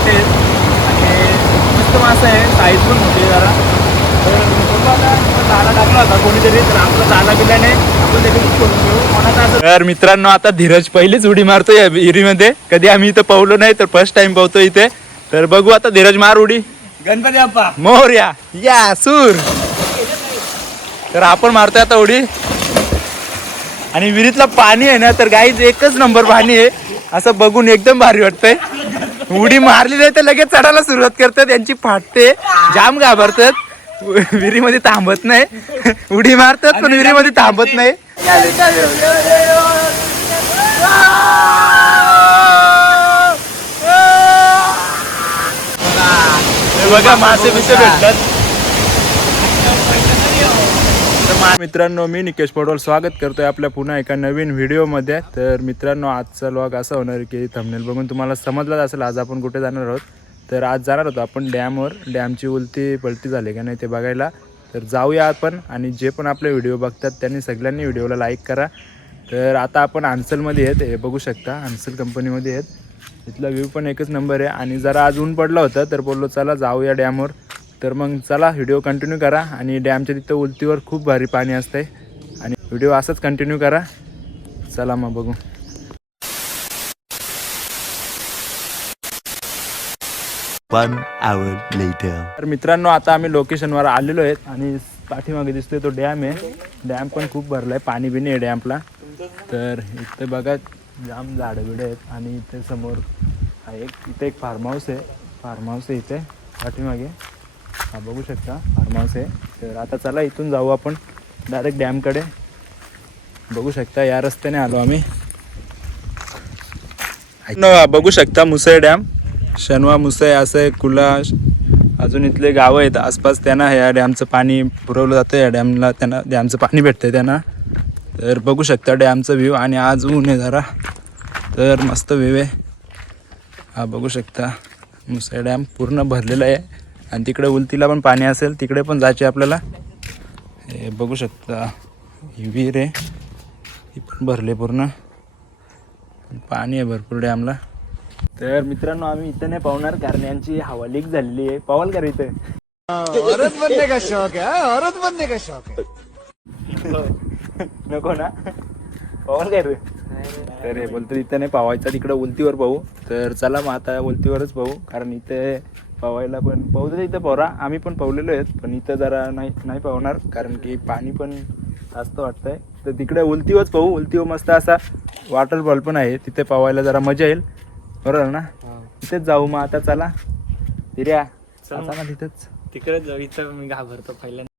आहेत आणि मस्त मासा आहे साईज पण आहे जरा. तर टाकला होता कोणीतरी तर आपला दाना दिल्याने आपण त्याच्यात करून घेऊ. मनात तर मित्रांनो आता धीरज पहिलीच उडी मारतो या विहिरीमध्ये. कधी आम्ही इथं पावलो नाही तर फर्स्ट टाइम पावतो इथे. तर बघू आता धीरज मार उडी. गणपती बाप्पा. मोर्या. या सूर. तर आपण मारतोय आता उडी. आणि विहिरीतलं पाणी आहे ना तर गाईज एकच नंबर पाणी आहे. असं बघून एकदम भारी वाटतंय. उडी मारली नाही तर लगेच चढायला सुरुवात करतात यांची फाटते जाम घाबरतात. विहिरीमध्ये थांबत नाही. उडी मारतात पण विहिरीमध्ये थांबत नाही. बघा मासे बिसे भेटतात तर मा- मित्रांनो मी निकेश पडवल स्वागत करतोय आपल्या पुन्हा एका नवीन व्हिडिओमध्ये. तर मित्रांनो आजचा लॉग असा होणार की थंबनेल बघून तुम्हाला समजलाच असेल आज आपण कुठे जाणार आहोत. तर आज जाणार होतो आपण डॅमवर. डॅमची उलती पलटी झाली का नाही ते बघायला. तर जाऊया आपण आणि जे पण आपले व्हिडिओ बघतात त्यांनी सगळ्यांनी व्हिडिओला लाईक करा. तर आता आपण आन्सलमध्ये आहेत हे बघू शकता. आन्सल कंपनीमध्ये आहेत. इथला व्ह्यू पण एकच नंबर आहे. आणि जरा आज ऊन पडला होता तर बोललो चला जाऊया डॅमवर. तर मग चला व्हिडिओ कंटिन्यू करा आणि डॅमच्या तिथं उलतीवर खूप भारी पाणी असतंय. आणि व्हिडिओ असंच कंटिन्यू करा. चला मग बघू. One hour later. तर मित्रांनो आता आम्ही लोकेशनवर आलेलो आहेत आणि पाठीमागे दिसतोय तो डॅम आहे. डॅम पण खूप भरला आहे पाणी बिणी आहे डॅमला तर इथे बघा जाम झाडं बिडं आहेत आणि इथे समोर हा एक इथे एक फार्म हाऊस आहे. फार्म हाऊस आहे इथे पाठीमागे. हा बघू शकता फार्म हाऊस आहे. तर आता चला इथून जाऊ आपण. डायरेक्ट डॅमकडे बघू शकता या रस्त्याने आलो आम्ही. बघू शकता मुसळ डॅम शनवा मुसळ असं आहे कुला अजून इथले गावं आहेत. आसपास त्यांना ह्या डॅमचं पाणी पुरवलं जातं. या डॅमला त्यांना डॅमचं पाणी भेटतंय त्यांना. तर बघू शकता डॅमचं व्ह्यू आणि आज ऊन आहे जरा. तर मस्त व्ह्यू आहे. हा बघू शकता मुसळ डॅम पूर्ण भरलेला आहे. आणि तिकडे उलतीला पण पाणी असेल तिकडे पण जायचे आपल्याला. हे बघू शकता ही विहीर आहे. ही पण भरले पूर्ण. पाणी आहे भरपूर डॅमला. तर मित्रांनो आम्ही इथं नाही पावणार कारण यांची हवा लीक झालेली आहे. पावाल का रे इथं. औरत बनने का शौक है? औरत बनने का शौक है नको ना. पावाल काय रे? तर हे बोलतो इथं नाही पावायचा तिकडं उलतीवर पाहू. तर चला मग आता उलतीवरच पाहू कारण इथे पावायला पण पाहू इथं पोरा आम्ही पण पावलेलो आहेत पण इथं जरा नाही नाही पावणार कारण की पाणी पण जास्त वाटतंय. तर तिकडे उलतीवरच पाहू. उलतीवर मस्त असा वॉटरफॉल पण आहे तिथे पावायला जरा मजा येईल. बरोबर ना? तिथेच जाऊ मग आता चला. तिऱ्या चल. ना तिथेच. तिकडे जाऊ इथं मी घाबरतो पहिल्यांदा.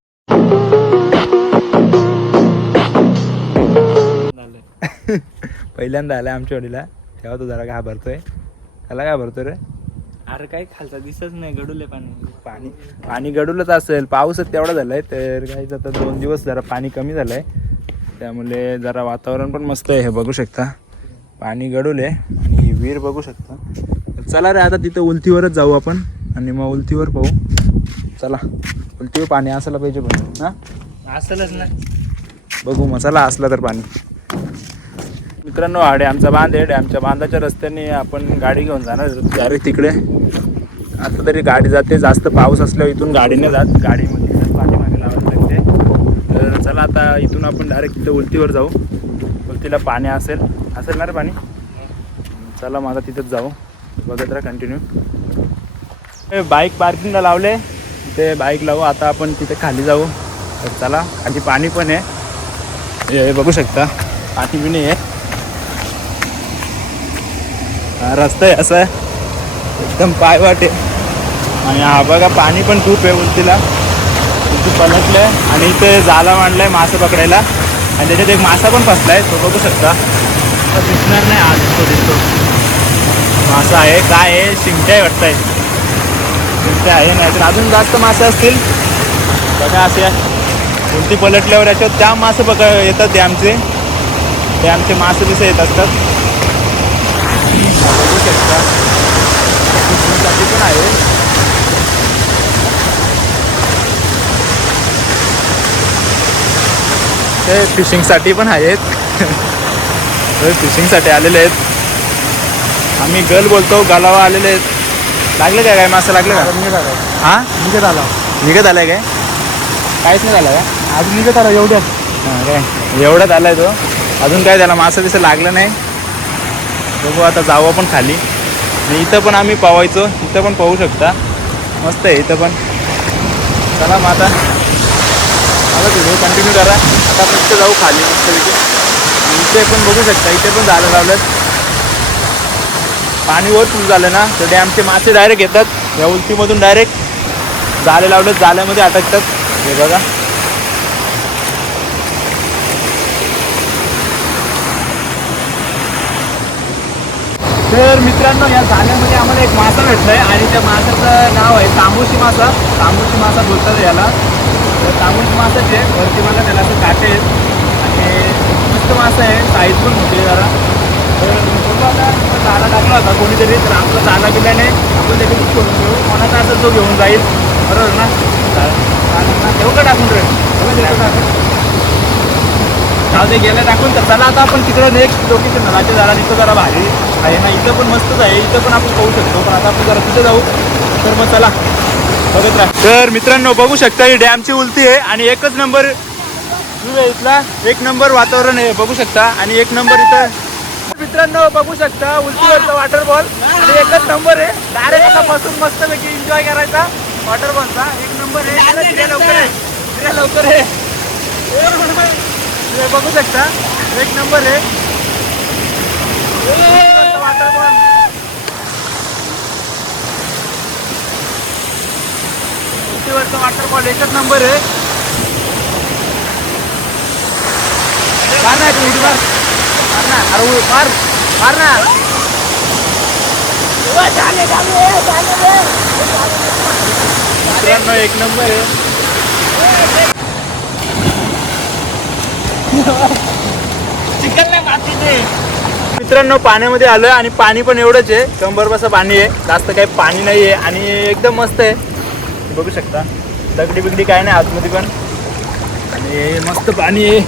पहिल्यांदा आलाय आमच्या वडीला. तेव्हा तो जरा घाबरतोय. त्याला घाबरतोय रे? अरे काय खालचा दिसत नाही गडूले पाणी. पाणी पाणी गडूलच असेल. पाऊसच तेवढा झालाय तर काही आता दोन दिवस जरा पाणी कमी झालंय. त्यामुळे जरा वातावरण पण मस्त आहे हे बघू शकता. पाणी गडूल आहे आणि विहीर बघू शकता. चला रे आता तिथं उलतीवरच जाऊ आपण आणि मग उलतीवर पाहू. चला उलतीवर पाणी असायला पाहिजे पण हां? असेलच ना. बघू मसाला असला तर पाणी. मित्रांनो हा डॅमचा बांध आहे. डॅमच्या बांधाच्या रस्त्याने आपण गाडी घेऊन जाणार डायरेक्ट तिकडे. आता तरी गाडी जाते. जास्त पाऊस असल्यावर इथून गाडीने जात. गाडीमध्ये पाणी मागे लावायला लागते तर चला आता इथून आपण डायरेक्ट तिथं उलतीवर जाऊ. उलतीला पाणी असेल. असेल ना रे पाणी? चला माझा तिथंच जाऊ. बघत राहा कंटिन्यू बाईक पार्किंगला लावले. ते बाईक लावू. आता आपण तिथे खाली जाऊ. तर चला. आणि पाणी पण आहे. हे बघू शकता. पाणी बिणी आहे हा रस्ता आहे असं. एकदम पाय वाटे. आणि हा बघा पाणी पण खूप आहे उलतीला उलटी पलटलं आहे आणि इथे जाला मांडलं आहे मासा पकडायला. आणि त्याच्यात एक मासा पण फसलाय तो बघू शकता. तर दिसणार नाही आज तो दिसतो. मासा आहे काय आहे? शिंगट्या आहे वाटतंय. शिंगट्या आहे नाही तर अजून जास्त मासे असतील. बघा असे उलटी पलटल्यावर याच्यावर त्या मासे पकड येतात ते आमचे. ते आमचे मासे जसे येत असतात. शकता फिशिंगसाठी पण आहे. ते फिशिंगसाठी पण आहेत. ते फिशिंगसाठी आलेले आहेत. आम्ही गल बोलतो गालावा आलेले आहेत. लागलं काय काय मासा लागलं का? निघत आला हा? निघत आला. निघत आलाय काय? काहीच नाही झालं का आज निघत आला एवढ्यात. हा काय? एवढ्यात आलाय तो. अजून काय त्याला मासा बिसं लागलं नाही. बघू आता जावं पण खाली. आणि इथं पण आम्ही पावायचो. इथं पण पाहू शकता. मस्त आहे इथं पण. चला मग आता. मला व्हिडिओ कंटिन्यू करा. आता मस्त जाऊ खाली मस्तपैकी. इथे पण बघू शकता. इथे पण झालं लावलं पाणी वर सुरू झालं ना तर डॅमचे मासे डायरेक्ट येतात. या उलटीमधून डायरेक्ट जाळे लावलं जाल्यामध्ये अटकतात. हे बघा. तर मित्रांनो या जाण्यामध्ये आम्हाला एक मासा भेटलाय आणि त्या मासाचं नाव आहे तांबूशी मासा. तांबूशी मासा बोलतात याला. तर तांबूशी मासाचे वरती मला त्याला असं काटे आहेत. आणि मस्त मासा आहे साईज पण होते जरा. तर बघू आता इथं टाकला होता कोणीतरी तर आपला जाळा दिल्याने आपण त्याच्यातून सोडून घेऊ. कोणाचा असं जो घेऊन जाईल. बरोबर ना? जाळा ठेवू का टाकून रे? टाकून जाऊ दे गेलं टाकून तर चला आता आपण तिकडे नेक्स्ट लोकेशन राजा झाला तिथं जरा भारी आहे ना इथं पण मस्तच आहे इथं पण आपण पाहू शकतो पण आता आपण जरा तिथं जाऊ. तर मग चला बघत राहा. तर मित्रांनो बघू शकता ही डॅमची उलती आहे आणि एकच नंबर इथला एक नंबर वातावरण आहे बघू शकता. आणि एक नंबर इथं मित्रांनो बघू शकता उलटीवरचा वॉटरबॉल आणि एकच नंबर आहे डायरेक्ट आता बसून मस्तपैकी एन्जॉय करायचा वॉटरबॉलचा एक नंबर आहे लवकर आहे लवकर आहे हे बघू शकता. एक नंबर आहे. वॉटरबॉल उलटीवरचा वॉटरबॉल एकच नंबर आहे. मार ना तू मार. मार ना अरे उडी मार. मार ना मित्रांनो एक नंबर आहे. मित्रांनो पाण्यामध्ये आलोय आणि पाणी पण एवढंच आहे. कंबर बसा पाणी आहे. जास्त काही पाणी नाही आहे आणि एकदम मस्त आहे. बघू शकता. दगडी बिगडी काय नाही आतमध्ये पण. आणि मस्त पाणी आहे.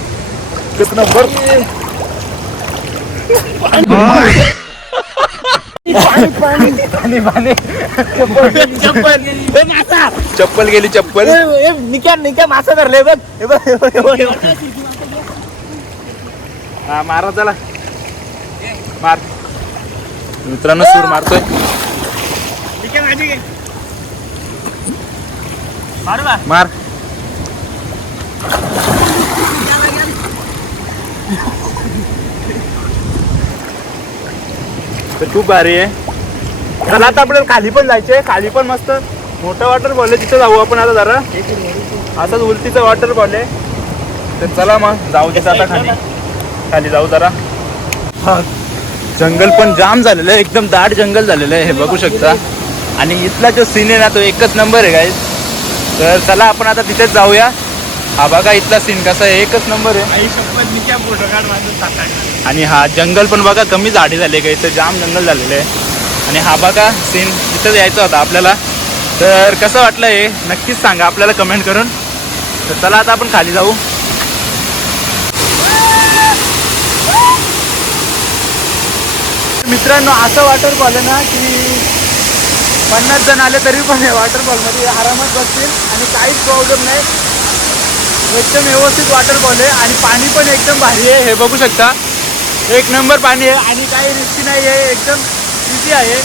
चप्पल चप्पल गेली चप्पल. निक्या निक्या मासा धरले बघ. हे बघ. हे मारा चला. मार. मित्रांनो सूर मारतोय. निक्या माझी घे. मारू का? मार. तर खूप भारी आहे. चला आता आपल्याला खाली पण जायचंय. खाली पण मस्त. मोठा वॉटर बॉल आहे तिथं जाऊ आपण आता जरा. असाच उलटीचा वॉटर बॉल आहे. तर चला मग जाऊ तिथं आता खाली. खाली जाऊ जरा. जंगल पण जाम झालेलं आहे. एकदम दाट जंगल झालेलं आहे. हे बघू शकता. आणि इथला जो सीन आहे ना तो एकच नंबर आहे गाईज तर चला आपण आता तिथेच जाऊया. हा बघा इथला सीन कसा आहे. एकच नंबर आहे. आणि हा जंगल पण बघा कमी झाडे झाले का इथं जाम जंगल झालेलं आहे. आणि हा बघा सीन इथंच यायचा होता आपल्याला. तर कसं वाटलं हे? नक्कीच सांगा. आपल्याला कमेंट करून. तर चला आता आपण खाली जाऊ. मित्रांनो असं वॉटरफॉल आहे ना की पन्नास जण आले तरी पण हे वॉटरफॉलमध्ये आरामात बसतील आणि काहीच प्रॉब्लेम नाही. एकदम व्यवस्थित वॉटरफॉल आहे आणि पाणी पण एकदम भारी आहे. हे बघू शकता. एक नंबर पाणी आहे आणि काही रिस्की नाही आहे. एकदम इझी आहे.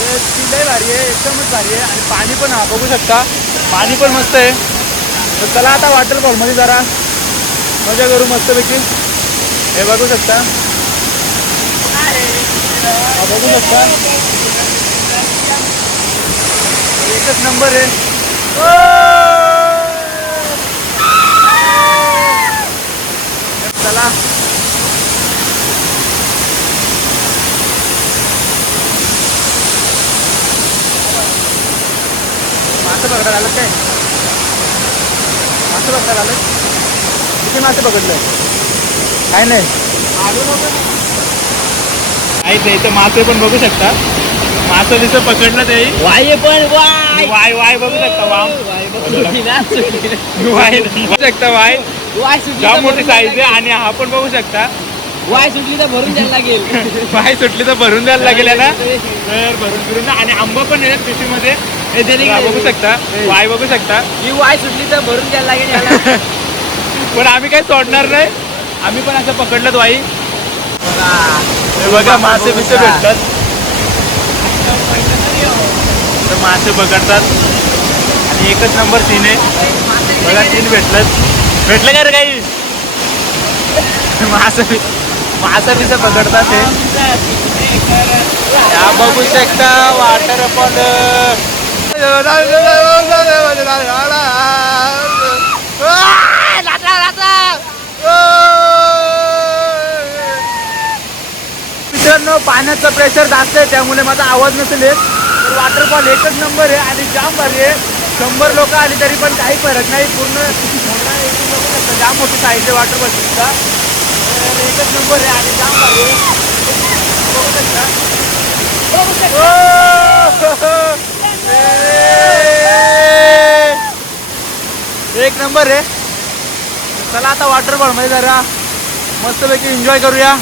हे भारी आहे. एकदमच भारी आहे. आणि पाणी पण हा बघू शकता. पाणी पण मस्त आहे. तर चला आता वॉटरफॉलमध्ये जरा मजा करू मस्तपैकी. हे बघू शकता. हा बघू शकता एकच नंबर आहे. चला. मासे पकडायला आलं काय? मासे पकडायला आलं किती मासे पकडलं? काय नाही. काहीच नाही इथं मासे पण बघू शकता. मासे दिसं पकडलं ते वाय पण वाय वाय वाय बघू शकता वाव वाय बघ. वाय शकता. वाय वाय सुटली तर मोठी साईज आहे आणि हा पण बघू शकता. वाय सुटली तर भरून द्यायला लागेल. पाय सुटली तर भरून द्यायला लागेल ना? तर भरून फिरून आणि आंबा पण हा, इकडे. बघू शकता. पाय बघू शकता. ही वाय सुटली तर भरून द्यायला लागेल. पण आम्ही काही सोडणार नाही. आम्ही पण असं पकडलं वाई. हे बघा मासे बिसे भेटतात. तर मासे पकडतात. आणि एकच नंबर सीन आहे. बघा तीन भेटलं भेटलं का रे काही? मासे मासा बिसे पकडतात हे. या बघू शकता वॉटर मित्रांनो पाण्याचं प्रेशर जास्त आहे त्यामुळे माझा आवाज नसेल येत. तर वॉटरफॉल एकच नंबर आहे आणि जाम भारी आहे. शंभर लोक आली तरी पण काही फरक नाही. पूर्ण मोठा जाम मोठी साईज आहे वॉटरफॉल सुद्धा तर एकच नंबर आहे आणि जाम भारी आहे. बघू शकता. एक नंबर आहे. चला आता वॉटरफॉलमध्ये जरा मस्तपैकी एन्जॉय करूया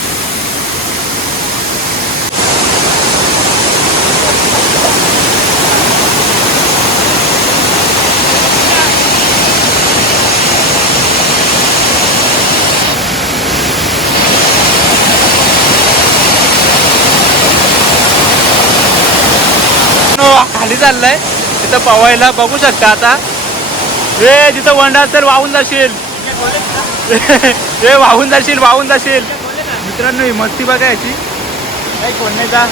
नो, चाललंय. तिथं पवायला बघू शकता आता. हे जिथं वंडा तर वाहून जाशील. हे वाहून जाशील वाहून जाशील. मित्रांनो ही मस्ती बघा याची. काही कोण नाही का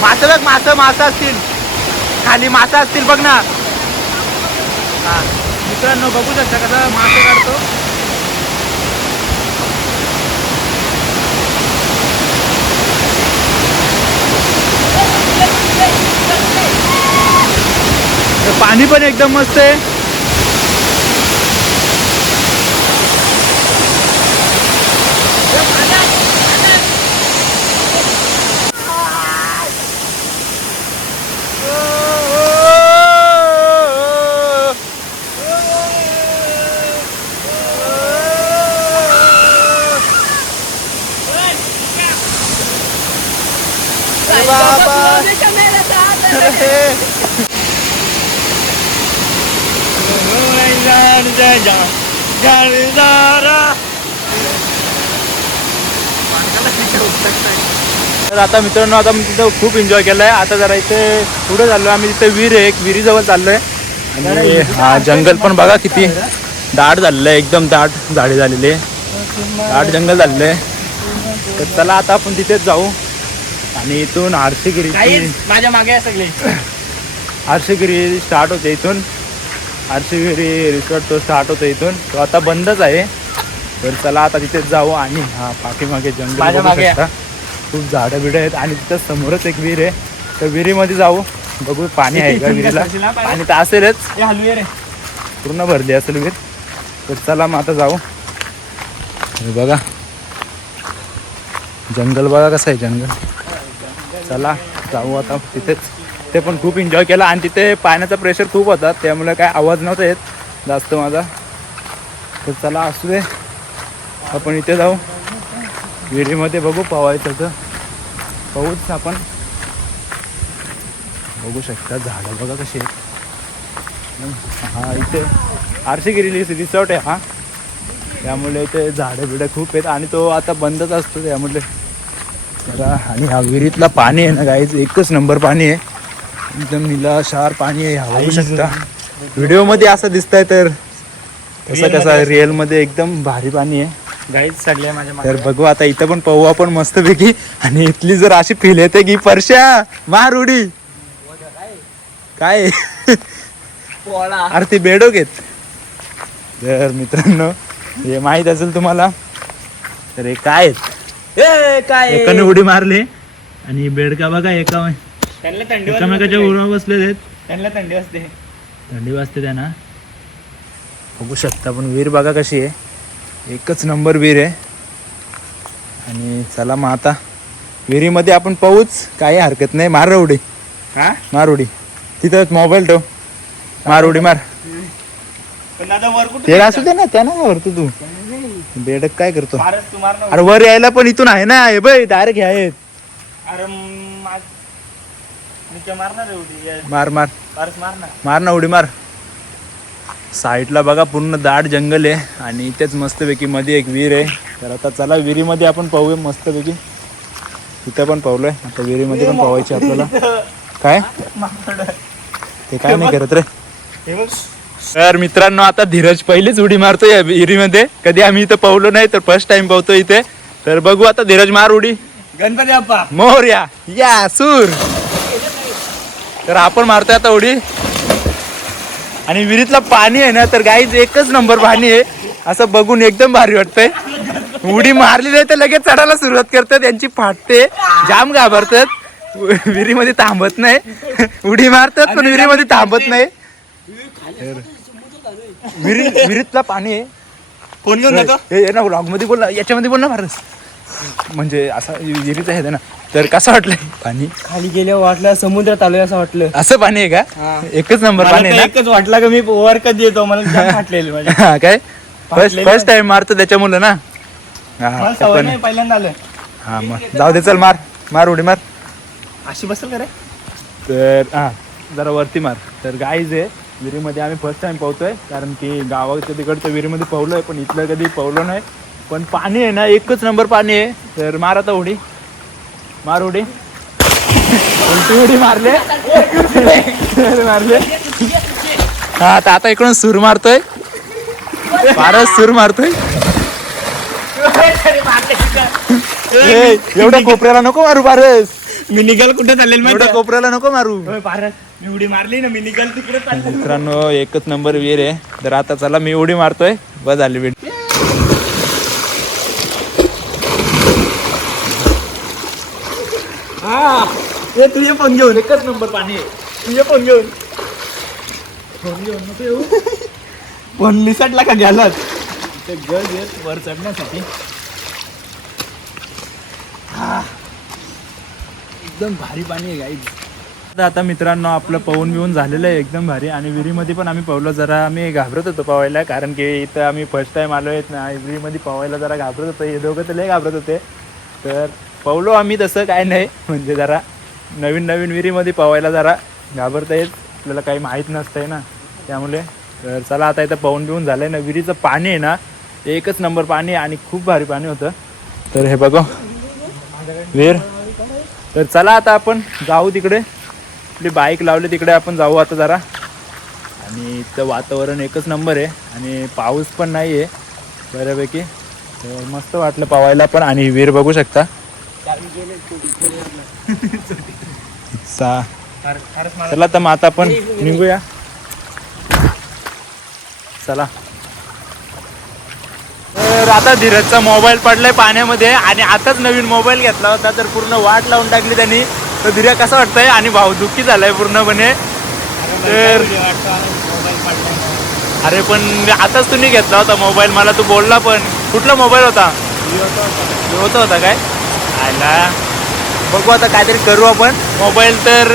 मासं बघ मासं मासं असतील. खाली मासं असतील बघ ना. मित्रांनो बघू शकता कसं मासे काढतो. पाणी पण एकदम मस्त आहे. तर आता मित्रांनो आता मी तिथं खूप एन्जॉय केलाय. आता जरा इथे पुढे चाललोय. आम्ही तिथे विहीर आहे एक विहिरीजवळ चाललोय. आणि हा जंगल पण बघा किती दाट झालेलं आहे. एकदम दाट झाडे झालेले. दाट जंगल झालेलं आहे. तर चला आता आपण तिथेच जाऊ. आणि इथून आरशीगिरी काहीच माझ्या मागे आहे सगळे. आरशीगिरी स्टार्ट होते इथून. आरशीगिरी रिसॉर्ट तो स्टार्ट होतो इथून. तो आता बंदच आहे. तर चला आता तिथेच जाऊ आणि हा पाठीमागे जंगल बघू. शकता. खूप झाडं बिडं आहेत आणि तिथं समोरच एक विहीर आहे. तर विहिरीमध्ये जाऊ. बघू पाणी आहे का विहिरीला? पाणी तर असेलच. हे पूर्ण भरली असेल विहीर. तर चला मग आता जाऊ. बघा. जंगल बघा कसं आहे जंगल. चला जाऊ आता तिथेच. ते पण खूप एन्जॉय केला आणि तिथे पाण्याचा प्रेशर खूप होता. त्यामुळे काय आवाज नव्हता येत. जास्त माझा. तर चला असू दे. आपण इथे जाऊ. विहिरीमध्ये बघू पवायचं. तर पाहूच आपण. बघू शकता झाडं बघा कशी आहेत. हा इथे आरशीगिरी रिसॉर्ट आहे हा. त्यामुळे इथे झाडं बिडं खूप आहेत आणि तो आता बंदच असतो त्यामुळे. जरा आणि ह्या विहिरीतला पाणी आहे ना गाईच एकच नंबर पाणी आहे. एकदम निलाशार पाणी आहे हा बघू शकता. व्हिडिओमध्ये असं दिसतंय तर तसं कसं रिअलमध्ये एकदम भारी पाणी आहे. गाईच सगळे माझ्या मागे तर बघू आता इथं पण पाहू आपण मस्तपैकी आणि इथली जर अशी फील येते की परश्या मार उडी काय? अरे ते बेडोक आहेत. तर मित्रांनो हे माहीत असेल तुम्हाला तर हे काय आहेत? ए, काय? एकाने उडी मारली आणि बेडका बघा एका त्यांना थंडी एकामेकाच्या बसलेले आहेत. त्यांना थंडी असते थंडी वाजते त्यांना. बघू शकता पण विहीर बघा कशी आहे. एकच नंबर विहीर आहे. आणि चला मग आता विहिरीमध्ये आपण पाहूच काही हरकत नाही. मार उडी हा? मार उडी तिथं मोबाईल ठेव. मार उडी मार. ते असू दे ना त्यांना वरतो तू. बेडक काय करतो? तू ना. अरे वर यायला पण इथून आहे ना हे बाई डायरेक्ट आहे मार मार. ना मार ना उडी मार. साईडला बघा पूर्ण दाट जंगल आहे आणि इथेच मस्तपैकी मध्ये एक विहीर आहे. तर आता चला विहिरीमध्ये आपण पाहूया मस्तपैकी. इथं पण पावलोय आता विहिरीमध्ये पण पावायची आपल्याला. काय? ते काय नाही करत रे. तर मित्रांनो आता धीरज पहिलीच उडी मारतो या विहिरीमध्ये. कधी आम्ही इथं पावलो नाही तर फर्स्ट टाइम पावतो इथे. तर बघू आता धीरज मार उडी. गणपती बाप्पा. मोर्या. या सूर. तर आपण मारतोय आता उडी. आणि विहिरीतलं पाणी आहे ना तर गाईच एकच नंबर पाणी आहे. असं बघून एकदम भारी वाटतंय. उडी मारली नाही तर लगेच चढायला सुरुवात करतात. यांची फाटते जाम घाबरतात. विहिरीमध्ये थांबत नाही. उडी मारतात पण विहिरीमध्ये थांबत नाही. विहिरी विहिरीतलं पाणी आहे. फोन घेऊन ना ब्लॉगमध्ये बोल ना. याच्यामध्ये बोल ना फारच. म्हणजे असं विहिरीचं आहे ना. तर कसं वाटलंय पाणी? खाली गेल्यावर वाटलं समुद्रात आलोय असं वाटलं. असं पाणी आहे का? एकच नंबर पाणी एकच वाटलं का मी वर कधी येतो मला जाम फाटलेलं माझ्या. ना हा, काय? फर्स्ट फर्स्ट टाइम मारतो त्याच्यामुळे ना? हा मला ते सवय पण नाही आहे. पहिल्यांदा आलं. हा मग. जाऊ दे चल मार. मार उडी मार. अशी बसेल का रे? तर हा जरा वरती मार. तर गाईज आहे विहिरीमध्ये आम्ही फर्स्ट टाइम पावतोय कारण की गावाच्या तिकडच्या विहिरीमध्ये पावलोय पण इथलं कधी पावलो नाही. पण पाणी आहे ना एकच नंबर पाणी आहे. तर मार आता उडी. मार उडी. उलटी उडी मारले. मारले. हा आता आता इकडून सूर मारतोय. फारच सूर मारतोय. एवढ्या कोपऱ्याला नको मारू फारस मी निघाल कुठे चाललेल एवढ्या कोपऱ्याला नको मारू. फारच. मी उडी मारली ना मी निघाल तिकडे मित्रांनो एकच नंबर विहीर आहे. तर आता चला मी उडी मारतोय. बस झाली वेळ हा ते तुझे फोन घेऊन एकच नंबर पाणी आहे. तुझे फोन घेऊन फोन घेऊन. नको येऊ फोन निसटला का घ्यालाच ते गज येत वर चढण्यासाठी. हा. एकदम भारी पाणी आहे गाईज आता आता मित्रांनो आपलं पवून बिवून झालेलं आहे एकदम भारी. आणि विहिरीमध्ये पण आम्ही पवलो जरा आम्ही घाबरत होतो पवायला कारण की इथं आम्ही फर्स्ट टाइम आलो आहेत ना विहिरीमध्ये पवायला जरा घाबरत होतो. हे दोघं तर लय घाबरत होते. तर पवलो आम्ही तसं काय नाही. म्हणजे जरा नवीन नवीन विहिरीमध्ये पवायला जरा घाबरता येत. आपल्याला काही माहीत नसतंय ना. त्यामुळे तर चला आता इथं पवून बिवून झालं आहे ना. विहिरीचं पाणी आहे ना ते एकच नंबर पाणी आहे आणि खूप भारी पाणी होतं. तर हे बघा विहीर. तर चला आता आपण जाऊ तिकडे. आपली बाईक लावली तिकडे आपण जाऊ आता जरा. आणि इथं वातावरण एकच नंबर आहे. आणि पाऊस पण नाही आहे बऱ्यापैकी. तर मस्त वाटलं पावायला पण आणि विहीर बघू शकता. सा. चला तर मग आता आपण निघूया. चला. तर आता धीरजचा मोबाईल पडलाय पाण्यामध्ये आणि आताच नवीन मोबाईल घेतला होता तर पूर्ण वाट लावून टाकली त्यांनी. तर धीर्या कसं वाटतंय? आणि भाऊ दुःखी झालाय पूर्णपणे. तर अरे पण आताच तुम्ही घेतला होता मोबाईल मला तू बोलला पण. कुठला मोबाईल होता? होता. होता काय? आला बघू आता काहीतरी करू आपण. मोबाईल तर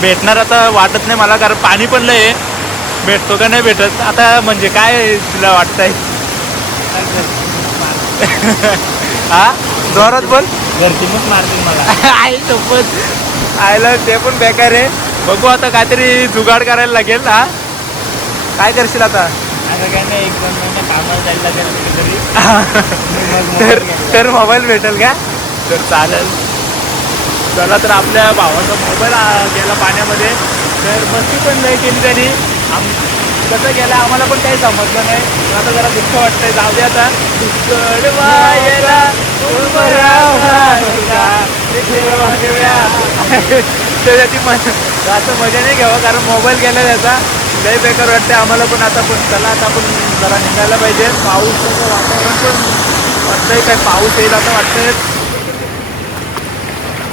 भेटणार आता वाटत नाही मला कारण पाणी पण लय आहे. भेटतो का नाही भेटत? आता म्हणजे काय तुला वाटतंय? हा? जोरात बोल. घरची मग मारतील मला. आई सोबत आयला ते पण बेकार आहे. बघू आता काहीतरी जुगाड करायला लागेल हा? काय करशील आता? काय नाही एक दोन महिने कामाला जायला लागेल. तर मोबाईल भेटेल का? तर चालेल. चला तर आपल्या भावाचा मोबाईल गेला पाण्यामध्ये. तर मस्ती पण नाही केली त्यांनी. आम कसं गेलं आम्हाला पण काही समजलं नाही. पण आता जरा दुःख वाटतंय. जाऊ दे आता. दुःख वायला मजा असं मजा नाही घ्यावं कारण मोबाईल गेला त्याचा. लय बेकार वाटते आम्हाला पण आता पण. चला आता आपण जरा निघायला पाहिजे. पाऊस वातावरण पण वाटतंय. काय पाऊस येईल असं वाटतंय.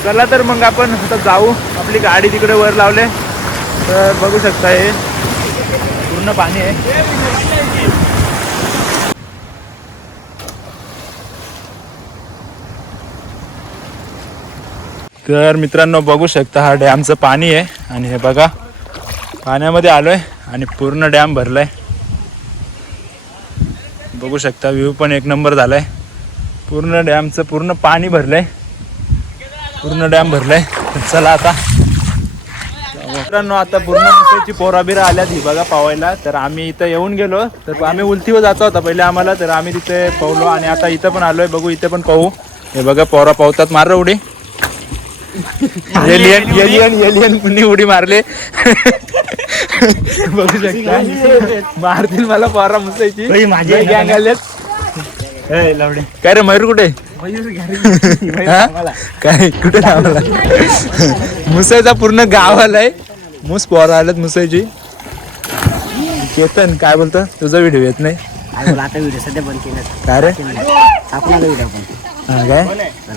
चला तर मग आपण आता जाऊ. आपली गाडी तिकडे वर लावले. तर बघू शकता हे. पूर्ण पाणी आहे. तर मित्रांनो बघू शकता हा डॅमचं पाणी आहे. आणि हे बघा पाण्यामध्ये आलो आहे आणि पूर्ण डॅम भरलाय. बघू शकता व्ह्यू पण एक नंबर झाला आहे पूर्ण डॅमचं पूर्ण पाणी भरलं आहे पूर्ण डॅम भरलाय. चला आता. मित्रांनो आता पूर्ण मुंबईची पोराबिरा आल्यात. ही बघा पावायला. तर आम्ही इथं येऊन गेलो. तर आम्ही उलतीवर जायचा होता पहिले आम्हाला. तर आम्ही तिथे पावलो आणि आता इथं पण आलोय. बघू इथे पण पाहू. हे बघा पोरा पावतात. मार उडी. एलियन एलियन एलियन कुणी उडी मारले. बघू शकता. मारतील मला पोरा मुसायची माझी गँग आलेत काय रे मयूर कुठे? हा? काय? कुठे लावला मुसाईचा पूर्ण गाव आलाय मुस पोरं आलेत मुसाईची. केतन काय बोलतो? तुझा व्हिडिओ येत नाही? आता व्हिडिओ सध्या बंद केलं काय रे? टाकणार व्हिडिओ आपण. हा काय?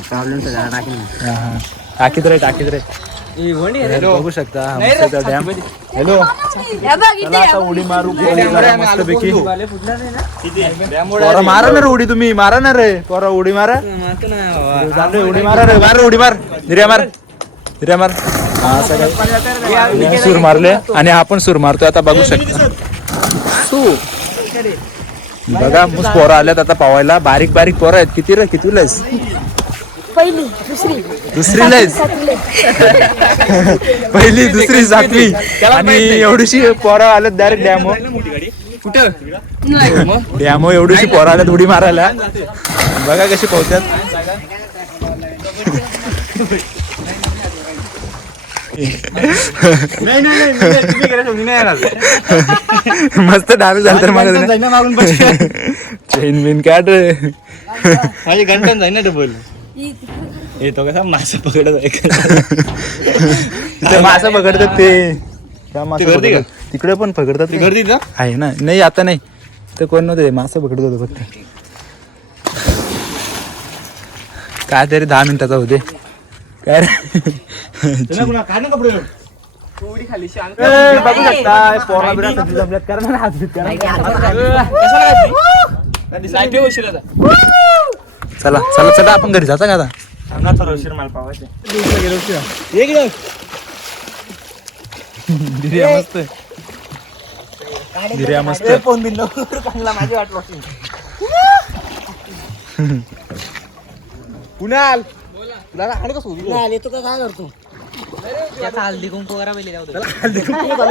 प्रॉब्लेम तर झाला टाकेल हा हा. टाकीत रे टाकीत रे. बघू शकता डॅम हॅलो चला आता उडी मारू मस्तपैकी पोरं मारा ना रे उडी तुम्ही मारा ना रे पोरा उडी मारा चालू उडी मारा रे मार उडी मार निर्या मार निर्या मार हा सूर मारले आणि आपण सूर मारतोय आता बघू शकता सू बघा मुस पोरं आल्यात आता पावायला बारीक बारीक पोरं आहेत किती रे किती लस पहिली दुसरी. दुसरी लस पहिली दुसरी सातवी. आणि एवढीशी पोरं आल्यात डायरेक्ट डॅमो डॅमो एवढीशी पोरं आल्यात उडी मारायला. बघा कशी पोहत्यात मस्त डान्स झाला तर मला चेन बिन काढ रे. माझी घंटन जाईल ना डबल येतो कसा मासा पकडत मासा पकडतात ते त्या मासा? पकडतात. तिकडे पण पकडतात. गर्दी का आहे ना नाही आता नाही ते कोण नव्हते मासा पकडत होतं फक्त काय तरी दहा मिनिटाचा होते काय रे काय ना कपडे बघू शकता पोरा बिरा सगळी जमल्यात. करा ना हात बीत करा. चला चला चला आपण घरी जाता का आता? धिर्या मस्त धिर्या मस्त फोन बिन लवकर काढला माझी वाट बघतील कुणाल? तुला आणि कसं येतो का? काय करतो? हल्दी कुंकू करा पहिले